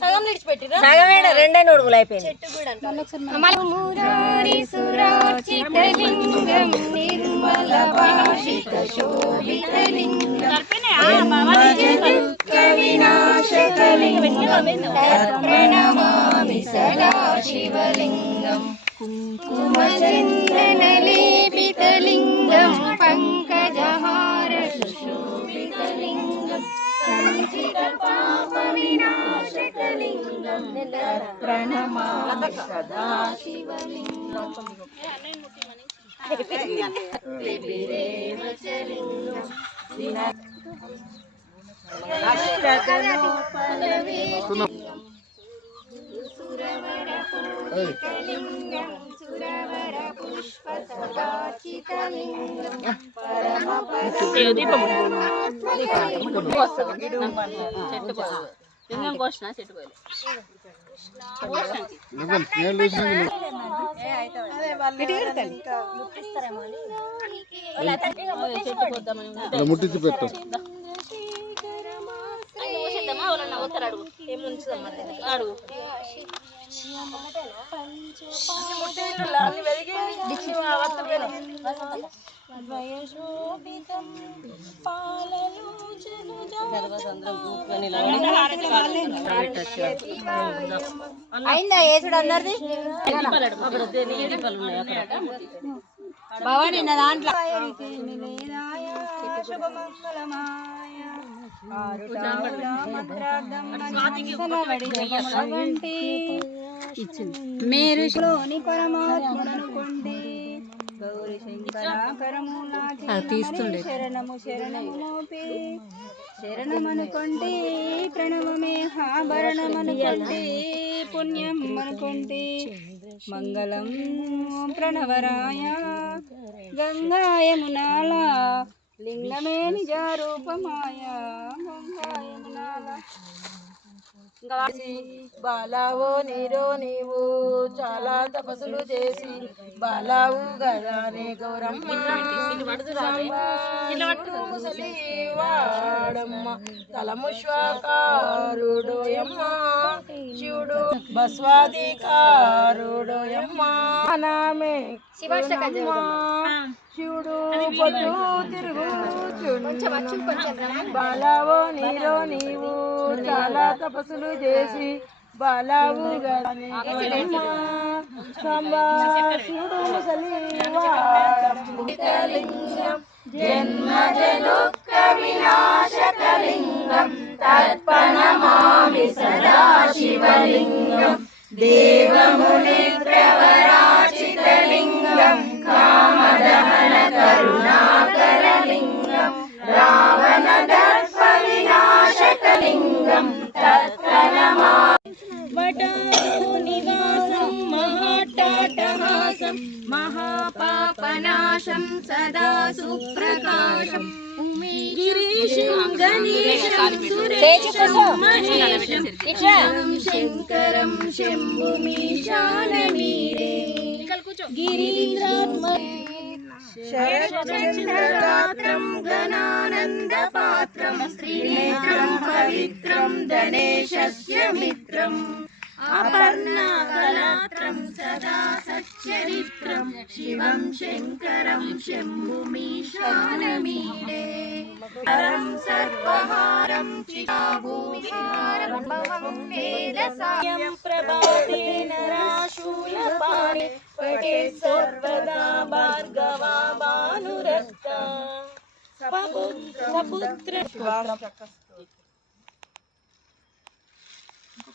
సగం విడిచిపెట్టిరా సగమేడ రెండే నూడుగులు అయిపోయింది. ప్రణమామి సదా శివలింగం. కుంకుమచందనలేపితలింగం ప్రణమామి సదా శివలింగం సురవర సురవర పుష్ప సదాచితలింగం పరమ లింగం కోసిన చెట్టు పోయి ముట్టించి పెట్టు అడుగు అడుగు ద్వయశోభితం పాలలోచను అయిందా ఏసుడు అందరిది భవాని నా దాంట్లో మీరు గౌరి శంకరాకరము తీస్తుండే. శరణము శరణము శరణమనుకోండి ప్రణవమే ఆభరణమనుకోండి పుణ్యం అనుకోండి మంగళం ప్రణవరాయ గంగాయమునాల లింగమే నిజారూపమాయ గంగాయమునాల బాలావో నీరో నీవు చాలా తపస్సులు చేసి బాలావు గదానే గౌరమ్మ. ముసలి వాడమ్మ తలముశ్వాకారుడోయమ్మ శివుడు బస్వాధికారుడోయమ్మ. నామే. శివుడు పొద్దు తిరుగుచుండు. బాలావో నీలో నీవు చాలా తపస్సులు చేసి బాలావు ముసలి వాడమ్మ జన్మ జనుక్క వినాశకలింగం. తర్పణమామి సదా శివలింగం మహాపాపనాశం సదా సుప్రకాశం గిరీశం గణేశం సురేశం మహేశం శివం శంకరం శంభుమీశానమీరే గిరీంద్రాత్మ శరచంద్రగాత్రం గణానందపాత్రం త్రినేత్రం పవిత్రం గణేశస్య మిత్రం అపర్ణకలాత్రం సదా సచ్చరిత్రం. శివం శంకరం శంభుమీశానమీడే. హరం సర్వహారం చితాభూమిహారం వేదసాయం ప్రభాతే నరాశూలపాణి పటే సర్వదా భార్గవా భానురక్త సపుత్ర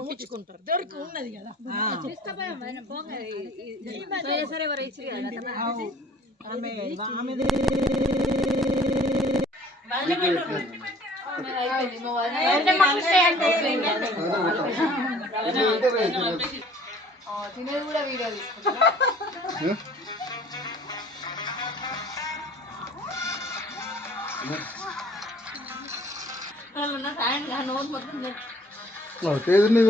ముచ్చుకుంటారు దొరికి ఉన్నది కదా. తినేది కూడా వీడియో తీసుకుంటా సాయంత్రం మొత్తం ചെയ്തിട്ടുണ്ട്